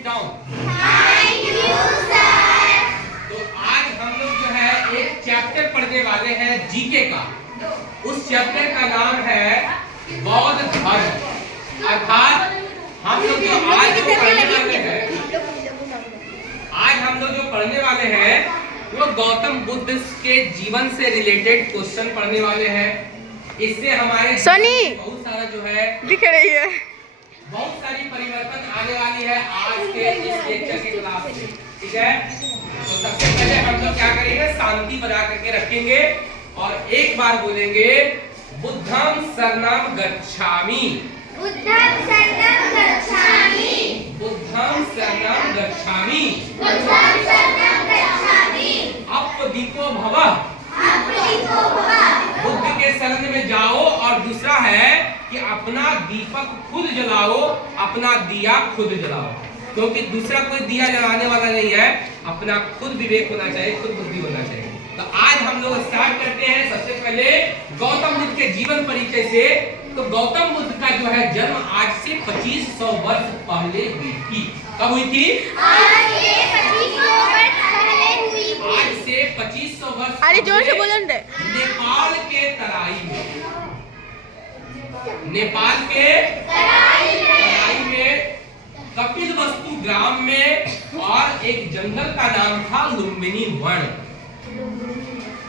Sit down. Thank you sir. तो आज हम लोग जो है एक चैप्टर पढ़ने वाले हैं जीके का। उस चैप्टर का नाम है बौद्ध धर्म। अर्थात हम लोग जो आज जो पढ़ने वाले हैं, वो गौतम बुद्ध के जीवन से रिलेटेड क्वेश्चन पढ़ने वाले हैं। इससे हमारे बहुत सारा जो है दिख रही है, बहुत सारी परिवर्तन आने वाली है आज के इस लेक्चर के क्लास में। ठीक है, तो सबसे पहले हम लोग क्या करेंगे, शांति बना करके रखेंगे और एक बार बोलेंगे बुद्धं शरणं गच्छामि। बुद्धं शरणं गच्छामि। बुद्धं शरणं गच्छामि। बुद्धं शरणं गच्छामि। अपदीपो भवः। अपदीपो भवः। बुद्ध के शरण में जाओ। और दूसरा है कि अपना दीपक खुद जलाओ, अपना दिया खुद जलाओ, क्योंकि दूसरा कोई दिया जलाने वाला नहीं है। अपना खुद विवेक होना चाहिए, खुद बुद्धि होना चाहिए। तो आज हम लोग स्टार्ट करते हैं सबसे पहले गौतम बुद्ध के जीवन परिचय से। तो गौतम बुद्ध का जो है जन्म आज से 2500 वर्ष पहले हुई थी। कब हुई थी? आज से 2500 वर्ष पहले हुई थी। आज से 2500 वर्ष अरे जोर से बोलो ना। नेपाल के तराई में, नेपाल के तराई में कपिलवस्तु ग्राम में और एक जंगल का नाम था लुम्बिनी वन।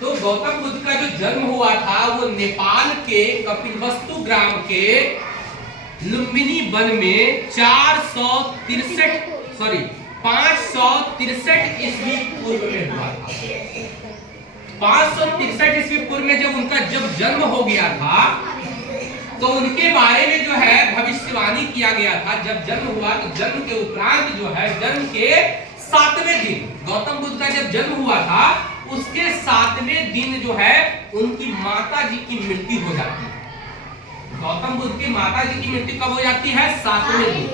तो गौतम बुद्ध का जो जन्म हुआ था वो नेपाल के कपिलवस्तु ग्राम के लुम्बिनी वन में 563 ईस्वी पूर्व में हुआ था। 563 ईस्वी पूर्व में जब उनका जन्म हो गया था तो उनके बारे में जो है भविष्यवाणी किया गया था। जब जन्म हुआ तो जन्म के उपरांत जो है, जन्म के 7वें दिन, गौतम बुद्ध का जब जन्म हुआ था उसके 7वें दिन जो है उनकी माता जी की मृत्यु हो जाती है। गौतम बुद्ध की माता जी की मृत्यु कब हो जाती है? 7वें दिन।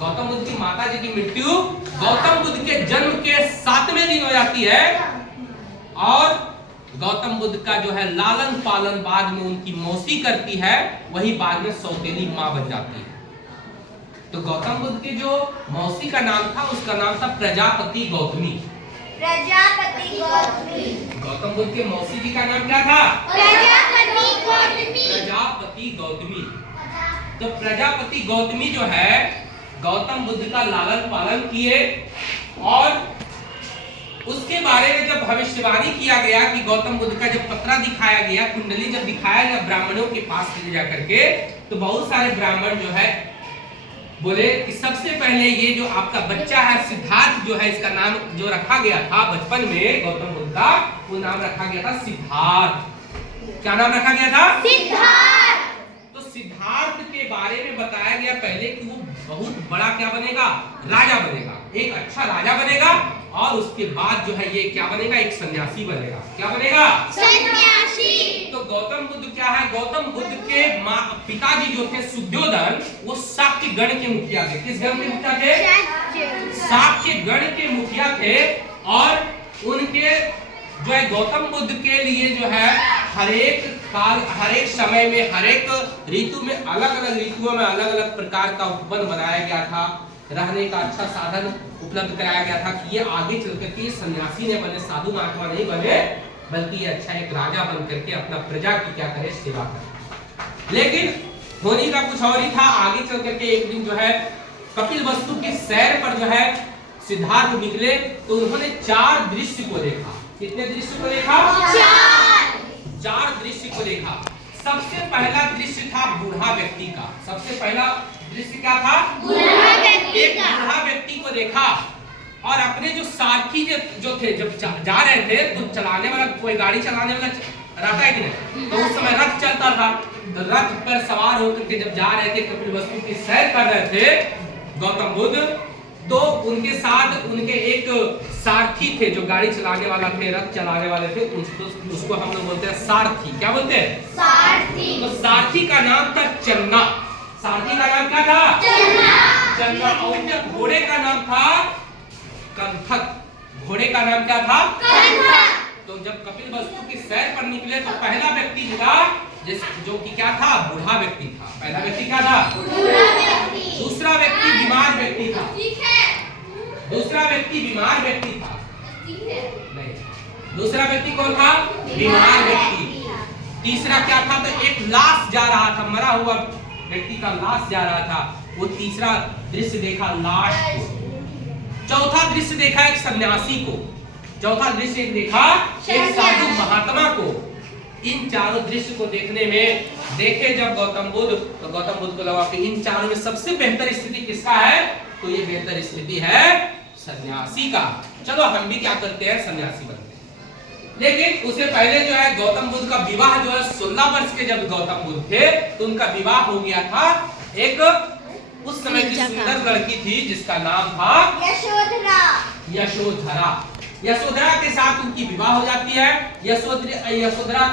गौतम बुद्ध की माता जी की मृत्यु गौतम बुद्ध के जन्म के 7वें दिन हो जाती है। और गौतम बुद्ध का जो है लालन पालन बाद में उनकी मौसी करती है, वही बाद में सौतेली माँ बन जाती है। तो गौतम बुद्ध के जो मौसी का नाम था उसका नाम था प्रजापति गौतमी। प्रजापति गौतमी। गौतम बुद्ध के मौसी जी का नाम क्या था? प्रजापति गौतमी। प्रजापति गौतमी। तो प्रजापति गौतमी जो है गौतम बुद्ध का लालन पालन किए और उसके बारे में जब भविष्यवाणी किया गया कि गौतम बुद्ध का जब पत्रा दिखाया गया, कुंडली जब दिखाया गया ब्राह्मणों के पास ले जा करके, तो बहुत सारे ब्राह्मण जो है बोले कि सबसे पहले ये जो आपका बच्चा है सिद्धार्थ जो है, इसका नाम जो रखा गया था बचपन में गौतम बुद्ध का, वो नाम रखा गया था सिद्धार्थ। क्या नाम रखा गया था? सिद्धार्थ। तो सिद्धार्थ के बारे में बताया गया पहले कि वो बहुत बड़ा क्या बनेगा? राजा बनेगा, एक अच्छा राजा बनेगा। और उसके बाद जो है ये क्या बनेगा? एक सन्यासी बनेगा। क्या बनेगा? सन्यासी। तो गौतम बुद्ध क्या है? गौतम बुद्ध के पिताजी जो थे सुद्योधन, वो शाक्य गण के मुखिया थे। किस गण के मुखिया थे? शाक्य गण के मुखिया थे। और उनके जो है गौतम बुद्ध के लिए जो है हर एक काल, हर एक समय में, हर एक ऋतु में, अलग अलग ऋतुओं में अलग अलग प्रकार का उपवन बनाया गया था। रहने का अच्छा साधन उपलब्ध कराया गया था कि ये आगे चल करके सन्यासी नहीं बने, साधु महात्मा नहीं बने, बल्कि ये अच्छा एक राजा बन करके अपना प्रजा की क्या करे? सेवा करे। लेकिन होने का कुछ और ही था। आगे चल करके एक दिन जो है कपिलवस्तु की सैर पर जो है सिद्धार्थ निकले तो उन्होंने 4 दृश्य को देखा। कितने दृश्य को देखा? 4 दृश्य को देखा। सबसे पहला दृश्य था बूढ़ा व्यक्ति का। सबसे पहला दृश्य क्या था? बूढ़ा व्यक्ति एक का। बूढ़ा व्यक्ति को देखा और अपने जो सारथी जो थे, जब जा रहे थे तो चलाने वाला, कोई गाड़ी चलाने वाला रहता है कि नहीं, तो उस समय रथ चलता था। तो रथ पर सवार होकर के जब जा रहे थे, कपिलवस्तु की सैर कर रहे थे गौतम बुद्ध, तो उनके साथ उनके एक सारथी थे जो गाड़ी चलाने वाला थे, रथ चलाने वाले थे। उसको हम लोग बोलते हैं सारथी। क्या बोलते हैं? सारथी। तो सारथी का नाम था चन्ना। सारथी का नाम क्या था? चन्ना। और उनके घोड़े का नाम था कंथक। घोड़े का नाम क्या था? कंथक। तो जब कपिलवस्तु की सैर पर निकले तो पहला व्यक्ति मिला जो कि क्या था? बूढ़ा व्यक्ति था। पहला व्यक्ति क्या था? बूढ़ा व्यक्ति। दूसरा व्यक्ति बीमार व्यक्ति था। व्यक्ति बीमार व्यक्ति था। नहीं, दूसरा व्यक्ति कौन था? बीमार व्यक्ति। तीसरा क्या था? तो एक लाश जा रहा था, मरा हुआ व्यक्ति का लाश जा रहा था। वो तीसरा दृश्य देखा लाश को। चौथा दृश्य देखा एक सन्यासी को। चौथा दृश्य देखा एक साधु महात्मा को। इन चारों दृश्य को देखने में देखे जब गौतम बुद्ध, तो गौतम बुद्ध को लगा कि इन चारों में सबसे बेहतर स्थिति किसका है? तो ये बेहतर स्थिति है सन्यासी का। चलो हम भी क्या करते हैं, सन्यासी बनते हैं। लेकिन उससे पहले जो है गौतम बुद्ध का विवाह जो है 16 वर्ष के जब गौतम बुद्ध थे तो उनका विवाह हो गया था एक उस समय की सुंदर लड़की थी जिसका नाम था यशोधरा। यशोधरा। यशोधरा के साथ उनकी विवाह हो जाती है। यशोधरा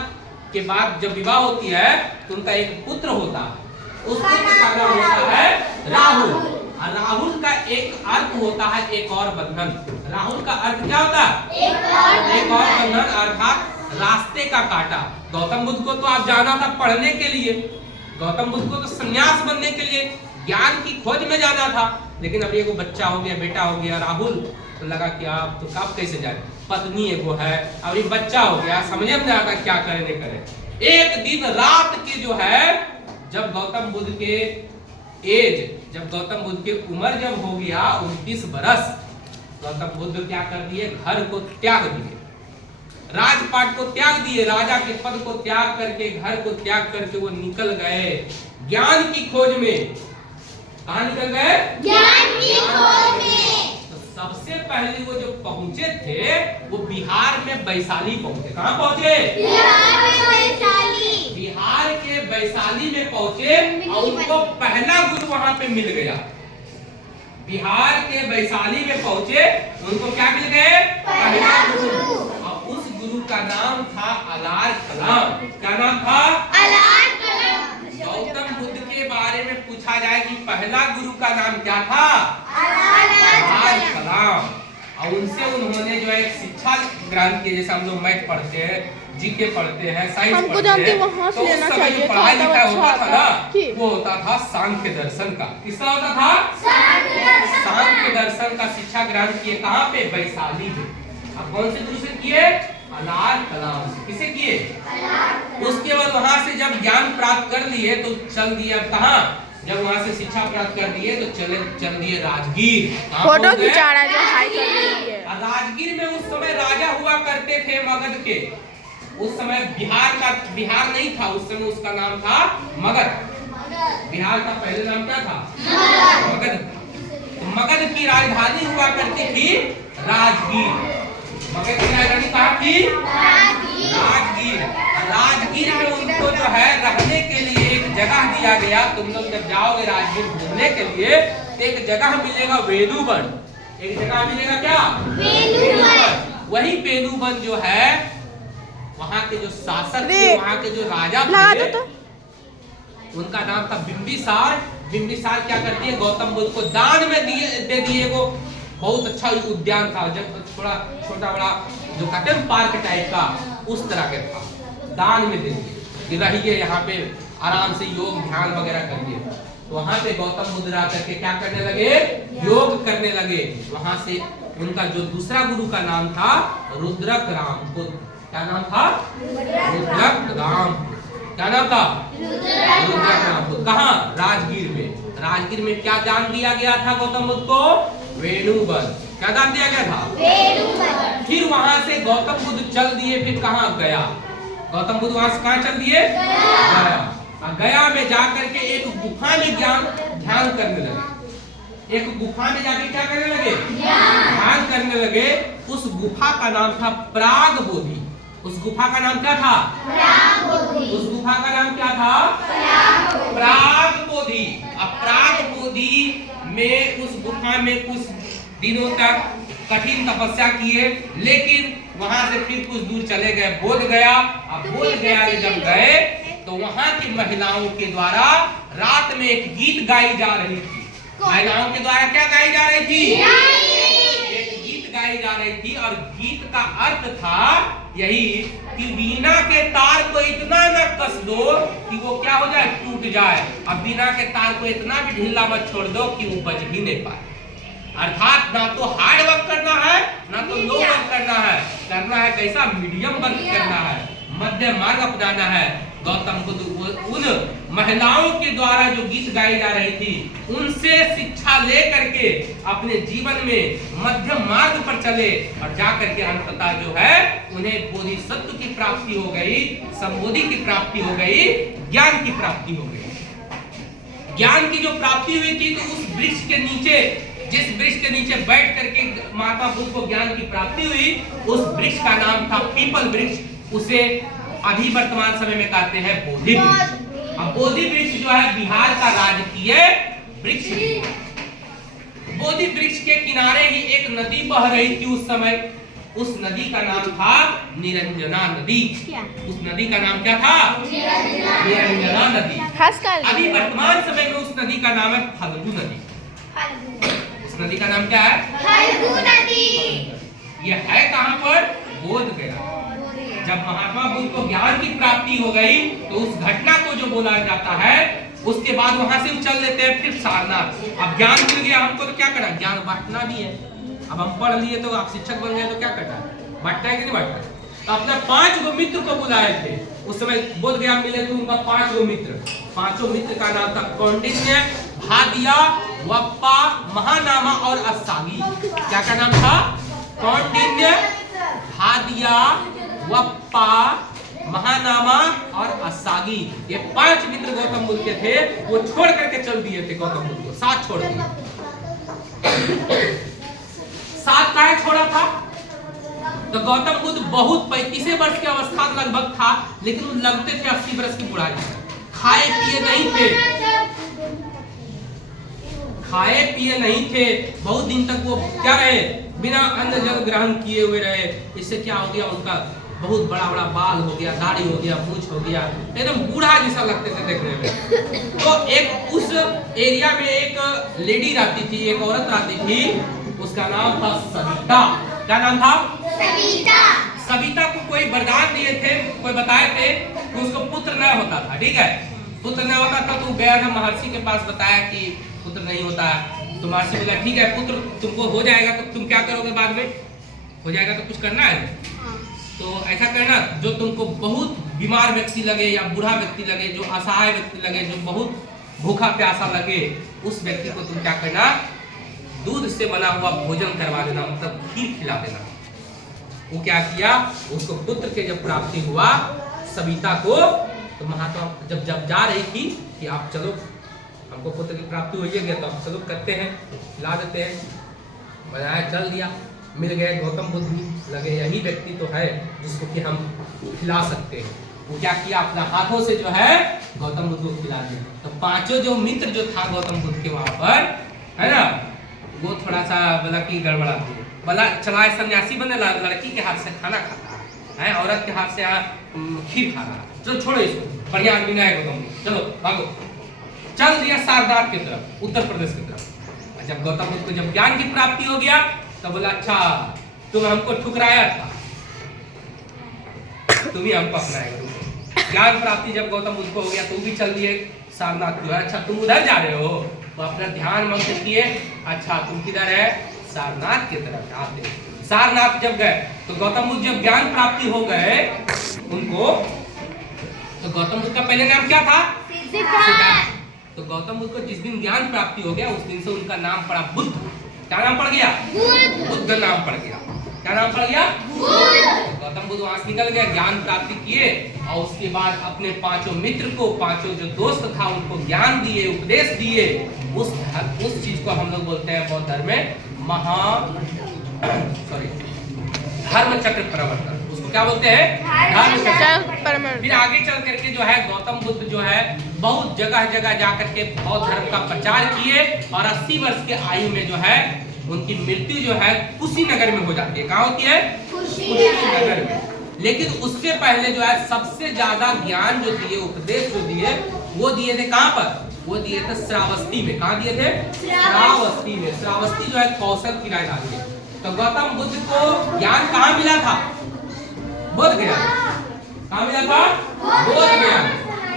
के बाद जब विवाह होती है तो उनका एक पुत्र होता है। उस पुत्र का नाम होता है राहुल। और राहुल का एक अर्थ होता है एक और बंधन। राहुल का अर्थ क्या होता है? एक और बंधन, अर्थात रास्ते का कांटा। गौतम बुद्ध को तो आप जाना था पढ़ने के लिए, गौतम बुद्ध को तो सन्यास बनने के लिए, ज्ञान की खोज में जाना था। लेकिन अब एगो बच्चा हो गया, बेटा हो गया राहुल, तो लगा कि आप तो कब कैसे जाए, पत्नी एगो है, अब ये बच्चा हो गया, समझ में नहीं आता क्या करे नहीं करे। एक दिन रात के जो है जब गौतम बुद्ध के जब गौतम बुद्ध की उम्र जब हो गया 29 बरस, गौतम बुद्ध क्या कर दिए, घर को त्याग दिए, राजपाट को त्याग दिए, राजा के पद को त्याग करके, घर को त्याग करके वो निकल गए ज्ञान की खोज में। कहाँ निकल गए? ज्ञान की खोज में। तो सबसे पहले वो जो पहुंचे थे वो बिहार में वैशाली पहुंचे। कहाँ पहुंचे? बिहार में वैशाली। बिहार के वैशाली में पहुंचे और उनको पहला गुरु वहां पे मिल गया। बिहार के वैशाली में पहुंचे, उनको क्या मिल गए? पहला गुरु। और उस गुरु का नाम था अलार कलाम। क्या नाम था? अलार कलाम। गौतम बुद्ध के बारे में पूछा जाए कि पहला गुरु का नाम क्या था? अलार कलाम। और उनसे उन्होंने जो है एक शिक्षा ग्रहण की, जैसे हम लोग मैथ पढ़ते हैं, जीके पढ़ते हैं, साइंस पढ़ते हैं, तो उस समय जो पढ़ाई लिखाई होता था ना, वो होता था सांख्य दर्शन का। किसका होता था? सांख्य दर्शन का शिक्षा ग्रहण किए। कहाँ पे? वैशाली में। अब कौन से गुरु से किए? अलार कलाम से। किसे किए? उसके बाद वहां से जब ज्ञान प्राप्त कर लिए तो चल दिए। अब कहाँ? जब वहां से शिक्षा प्राप्त कर दिए तो चल दिए राजगीर। फोटो खिंचा रहा है जो हाई कर रही है। राजगीर में उस समय राजा हुआ करते थे मगध के। उस समय बिहार नहीं था, उस समय उसका नाम था मगध। बिहार का पहले नाम क्या था? मगध। मगध की राजधानी हुआ करती थी राजगीर। मगध की राजधानी कहाँ थी? राजगीर। राजगीर में उनको जो है रहने के लिए एक जगह दिया गया। तुम लोग जब जाओगे राजगीर घूमने के लिए तो एक जगह मिलेगा वेणुवन। एक जगह मिलेगा क्या? वेणुवन। वही वेणुवन जो है वहाँ के जो शासक थे, वहाँ के जो राजा थे, उनका नाम था बिंबिसार। बिंबिसार क्या करती है, गौतम बुद्ध को दान में दे दिए। वो बहुत अच्छा उद्यान था, जब थोड़ा छोटा बड़ा जो कहते हैं पार्क टाइप का, उस तरह के था, दान में दे दिए, रहिए यहाँ पे आराम से योग ध्यान वगैरह करिए। तो वहां पे गौतम बुद्ध रह करके क्या करने लगे? योग करने लगे। वहां से उनका जो दूसरा गुरु का नाम था रुद्रक राम बुद्ध। क्या नाम था? रुद्रक राम। क्या नाम था? रुद्रक राम बुद्ध। कहाँ? राजगीर में। राजगीर में क्या दान दिया गया था गौतम बुद्ध को? वेणुवन। क्या दान दिया गया था? वेणुवन। फिर वहां से गौतम बुद्ध चल दिए, फिर कहाँ? गया। गौतम बुद्ध वहां से कहाँ चल दिए? गया। गया में जाकर के एक गुफा में ध्यान करने लगे। एक गुफा में जाके क्या करने लगे? ध्यान करने लगे। उस गुफा का नाम था प्राग बोधि। उस गुफा का नाम क्या था? उस गुफा का नाम क्या था? प्राग बोधि। अब प्राग बोधि में उस गुफा में कुछ दिनों तक कठिन तपस्या किए, लेकिन वहां से फिर कुछ दूर चले गए बोध गया। अब बोध गया में जब गए तो वहां की महिलाओं के द्वारा रात में एक गीत गाई जा रही थी। महिलाओं के द्वारा क्या गाई जा रही थी? एक गीत गाई जा रही थी, और गीत का अर्थ था यही कि वीणा के तार को इतना न कस दो कि वो क्या हो जाए? टूट जाए। अब वीणा के तार को इतना भी ढीला मत छोड़ दो कि वो बज ही नहीं पाए। अर्थात ना तो हार्ड वर्क करना है ना तो लो वर्क करना है कैसा मीडियम वर्क करना है, मध्य मार्ग अपनाना है। गौतम बुद्ध उन महिलाओं के द्वारा जो गीत गाई जा रही थी उनसे शिक्षा ले करके अपने जीवन में मध्यम मार्ग पर चले और जाकर के अंततः जो है उन्हें बोधिसत्व की प्राप्ति हो गई, संबोधि की प्राप्ति हो गई, ज्ञान की प्राप्ति हो गई। ज्ञान की जो प्राप्ति हुई थी तो उस वृक्ष के नीचे, जिस वृक्ष के नीचे बैठ करके महात्मा बुद्ध को ज्ञान की प्राप्ति हुई, उस वृक्ष का नाम था पीपल वृक्ष। उसे अभी वर्तमान समय में कहते हैं बोधि वृक्ष। अब बोधि वृक्ष जो है बिहार का राजकीय वृक्ष है। बोधि वृक्ष के किनारे ही एक नदी बह रही थी उस समय, उस नदी का नाम था निरंजना नदी। उस नदी का नाम क्या था? निरंजना नदी। अभी वर्तमान समय में उस नदी का नाम है फल्गु नदी। उस नदी का नाम क्या है? फल्गु नदी। ये है कहां पर? बोध गया। जब महात्मा बुद्ध को ज्ञान की प्राप्ति हो गई तो उस घटना को जो बोला जाता है उसके बाद वहां से चल लेते हैं फिर सारनाथ। अब ज्ञान मिल गया हमको तो क्या करना? ज्ञान बांटना भी है। अब हम पढ़ लिए तो आप शिक्षक बन गए तो क्या करना है? बांटना है कि नहीं बांटना? तो अपने 5 गो मित्र को बुलाए थे उस समय बोध गया मिले तो उनका 5 गो मित्र। 5 मित्र का नाम था कौंडिन्य, भादिया, वप्पा, महानामा और असागी। क्या का नाम था? कौंडिन्य, भादिया, वप्पा, महानामा और असागी। ये 5 मित्र गौतम बुद्ध के थे। वो छोड़ करके चल दिए थे गौतम बुद्ध को, साथ छोड़ दिए। साथ काहे छोड़ा था? तो गौतम बुद्ध बहुत 35 वर्ष की अवस्था लगभग था, लेकिन वो लगते थे 80 वर्ष की बुढ़ाई। खाए पिए नहीं थे, खाए पिए नहीं थे। बहुत दिन तक वो क्या रहे? बिना अन्न जल ग्रहण किए हुए रहे। इससे क्या हो गया? उनका बहुत बड़ा बड़ा बाल हो गया, दाढ़ी हो गया, मूछ हो गया, एकदम बूढ़ा जैसा लगते थे देखने में। तो एक उस एरिया में एक लेडी रहती थी, एक औरत रहती थी, उसका नाम था सविता। क्या नाम था? सविता। सविता को कोई वरदान दिए थे, कोई बताए थे कि उसको पुत्र न होता था। ठीक है, पुत्र न होता था तो गया था महर्षि के पास, बताया कि पुत्र नहीं होता। तो महर्षि बोला ठीक है पुत्र तुमको हो जाएगा, तो तुम क्या करोगे? बाद में हो जाएगा तो कुछ करना है। तो ऐसा करना, जो तुमको बहुत बीमार व्यक्ति लगे या बूढ़ा व्यक्ति लगे, जो असहाय व्यक्ति लगे, जो बहुत भूखा प्यासा लगे, उस व्यक्ति को तुम क्या करना? दूध से बना हुआ भोजन करवा देना, मतलब खीर खिला देना। वो क्या किया? उसको पुत्र के जब प्राप्ति हुआ सविता को, तो महात्मा जब जा रही थी कि आप चलो, हमको पुत्र की प्राप्ति हो गया तो आप चलो करते हैं, खिला देते हैं। बनाया, चल दिया, मिल गए गौतम बुद्ध भी, लगे यही व्यक्ति तो है जिसको कि हम खिला सकते हैं। वो क्या किया? अपना हाथों से जो है गौतम बुद्ध को खिला दिया। तो 5 जो मित्र जो था गौतम बुद्ध के वहां पर, है ना, वो थोड़ा सा बोला कि गड़बड़ाती है, बोला चला सन्यासी बने, लड़की के हाथ से खाना खाता है, औरत के हाथ से खीर खा रहा है, चलो छोड़ो इसको, बढ़िया आदमी नहीं है गौतम बुद्ध, चलो भागो। चल दिया सारनाथ की तरफ, उत्तर प्रदेश की तरफ। जब गौतम बुद्ध को जब ज्ञान की प्राप्ति हो गया तो बोला अच्छा तुम हमको ठुकराया था, तुम ही हमको अपनाएगा। ज्ञान प्राप्ति जब गौतम बुद्ध को हो गया तो भी चल दिए सारनाथ की। अच्छा तुम उधर जा रहे हो, तो अपना ध्यान मग्न किए, अच्छा तुम किधर है? सारनाथ की तरफ आते। सारनाथ जब गए तो गौतम बुद्ध जब ज्ञान प्राप्ति हो गए उनको, तो गौतम बुद्ध का पहले नाम क्या था? सिद्धार्थ। तो गौतम बुद्ध को जिस दिन ज्ञान प्राप्ति हो गया उस दिन से उनका नाम पड़ा बुद्ध। क्या नाम पड़ गया? बुद्ध नाम पड़ गया। क्या नाम पड़ गया? गौतम बुद्ध वहां से निकल गया, ज्ञान प्राप्ति किए और उसके बाद अपने 5 मित्र को, 5 जो दोस्त था उनको ज्ञान दिए, उपदेश दिए। उस चीज को हम लोग बोलते हैं बौद्ध धर्म में धर्म चक्र प्रवर्तन। उसको क्या बोलते हैं? धर्म चक्र प्रवर्तन। फिर आगे चल करके जो है गौतम बुद्ध जो है बहुत जगह जगह जाकर के बौद्ध धर्म का प्रचार किए और 80 वर्ष के आयु में जो है उनकी मृत्यु जो है कुशीनगर में हो जाती है। कहाँ होती है? कुशीनगर में। लेकिन उससे पहले जो है सबसे ज्यादा ज्ञान जो दिए, उपदेश जो दिए, वो दिए थे कहाँ पर? वो दिए थे श्रावस्ती में। कहाँ दिए थे? श्रावस्ती में। श्रावस्ती जो है कौशल की राजधानी है। तो गौतम बुद्ध को ज्ञान कहाँ मिला था? बोध गया। कहाँ मिला था? बोध गया।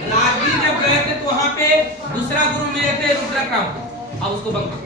राजगीर जब गए थे तो वहां पे दूसरा गुरु मिले थे रुद्रकाम। अब उसको बंद करो।